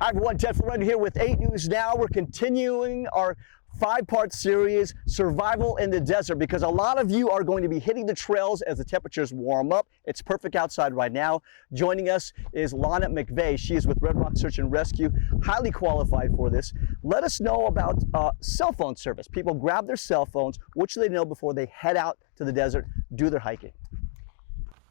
Hi everyone, Ted Florent here with 8 News Now. We're continuing our 5-part series, Survival in the Desert, because a lot of you are going to be hitting the trails as the temperatures warm up. It's perfect outside right now. Joining us is Lana McVeigh. She is with Red Rock Search and Rescue, highly qualified for this. Let us know about cell phone service. People grab their cell phones. What should they know before they head out to the desert, do their hiking?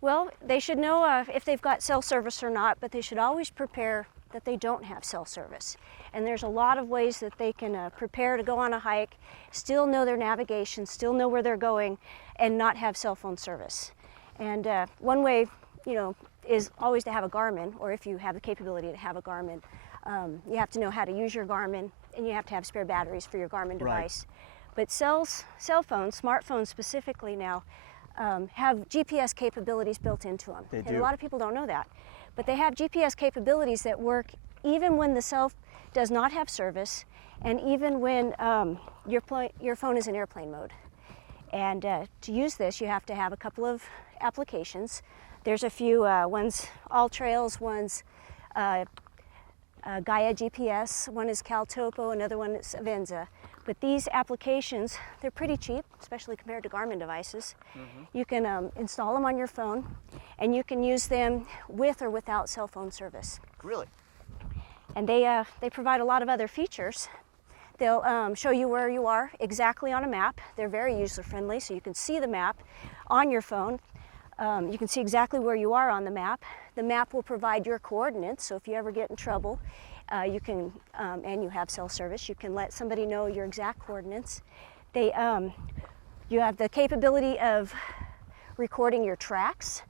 Well, they should know if they've got cell service or not, but they should always prepare that they don't have cell service. And there's a lot of ways that they can prepare to go on a hike, still know their navigation, still know where they're going, and not have cell phone service. And one way, is always to have a Garmin, or if you have the capability to have a Garmin, you have to know how to use your Garmin, and you have to have spare batteries for your Garmin device. Right. But cell phones, smartphones specifically now, have GPS capabilities built into them. They do. And a lot of people don't know that. But they have GPS capabilities that work even when the cell does not have service, and even when your phone is in airplane mode. And to use this, you have to have a couple of applications. There's a few, one's AllTrails, one's Gaia GPS, one is CalTopo, another one is Avenza. But these applications, they're pretty cheap, especially compared to Garmin devices. Mm-hmm. You can install them on your phone, and you can use them with or without cell phone service. Really? And they provide a lot of other features. They'll show you where you are exactly on a map. They're very user-friendly, so you can see the map on your phone. You can see exactly where you are on the map. The map will provide your coordinates, so if you ever get in trouble, you can, and you have cell service, you can let somebody know your exact coordinates. You have the capability of recording your tracks.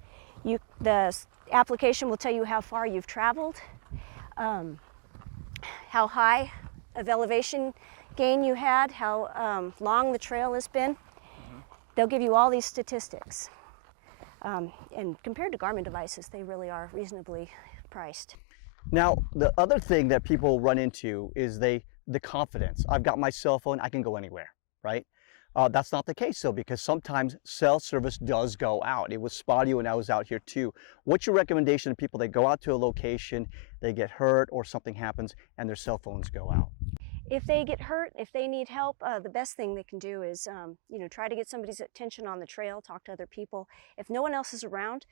The application will tell you how far you've traveled, how high of elevation gain you had, how long the trail has been. Mm-hmm. They'll give you all these statistics. And compared to Garmin devices, they really are reasonably priced. Now, the other thing that people run into is the confidence. I've got my cell phone, I can go anywhere, right? That's not the case though, because sometimes cell service does go out. It was spotty when I was out here too. What's your recommendation to people that go out to a location, they get hurt or something happens and their cell phones go out? If they get hurt, if they need help, the best thing they can do is, try to get somebody's attention on the trail, talk to other people. If no one else is around,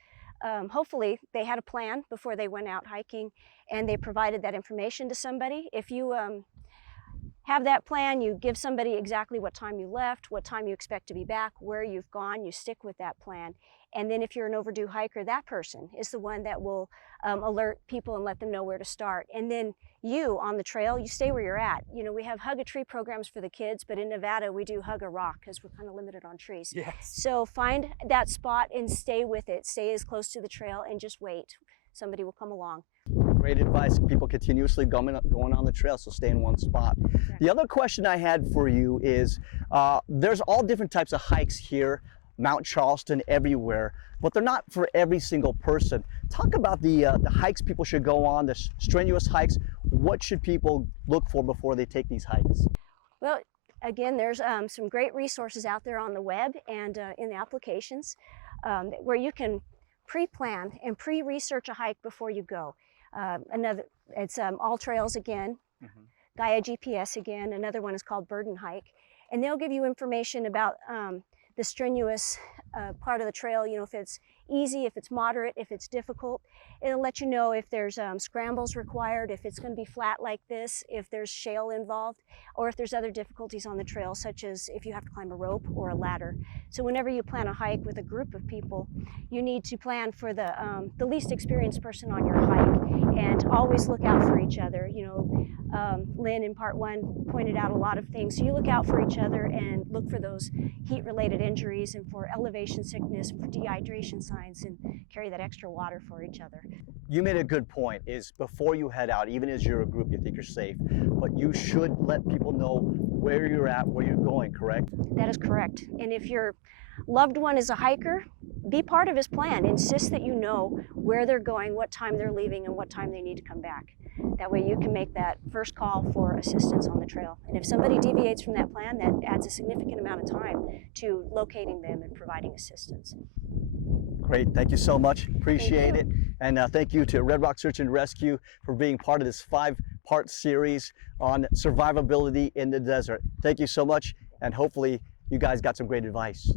hopefully they had a plan before they went out hiking and they provided that information to somebody. If you have that plan, you give somebody exactly what time you left, what time you expect to be back, where you've gone, you stick with that plan. And then if you're an overdue hiker, that person is the one that will alert people and let them know where to start. And then you, on the trail, you stay where you're at. We have Hug a Tree programs for the kids, but in Nevada, we do Hug a Rock because we're kind of limited on trees. Yes. So find that spot and stay with it. Stay as close to the trail and just wait. Somebody will come along. Great advice. People continuously going on the trail, so stay in one spot. Exactly. The other question I had for you is, there's all different types of hikes here, Mount Charleston, everywhere, but they're not for every single person. Talk about the hikes people should go on, the strenuous hikes. What should people look for before they take these hikes? Well, again, there's some great resources out there on the web and in the applications where you can pre-plan and pre-research a hike before you go. It's AllTrails again, mm-hmm. Gaia GPS again, another one is called Bird and Hike, and they'll give you information about the strenuous part of the trail, if it's easy, if it's moderate, if it's difficult. It'll let you know if there's scrambles required, if it's going to be flat like this, if there's shale involved, or if there's other difficulties on the trail, such as if you have to climb a rope or a ladder. So whenever you plan a hike with a group of people, you need to plan for the least experienced person on your hike and always look out for each other. Lynn in part 1 pointed out a lot of things. So you look out for each other and look for those heat-related injuries and for elevation sickness and for dehydration signs, and carry that extra water for each other. You made a good point, is before you head out, even as you're a group, you think you're safe, but you should let people know where you're at, where you're going, correct? That is correct. And if your loved one is a hiker, be part of his plan. Insist that you know where they're going, what time they're leaving, and what time they need to come back. That way you can make that first call for assistance on the trail. And if somebody deviates from that plan, that adds a significant amount of time to locating them and providing assistance. Great, thank you so much, appreciate it. And thank you to Red Rock Search and Rescue for being part of this 5 5-part series on survivability in the desert. Thank you so much, and hopefully you guys got some great advice.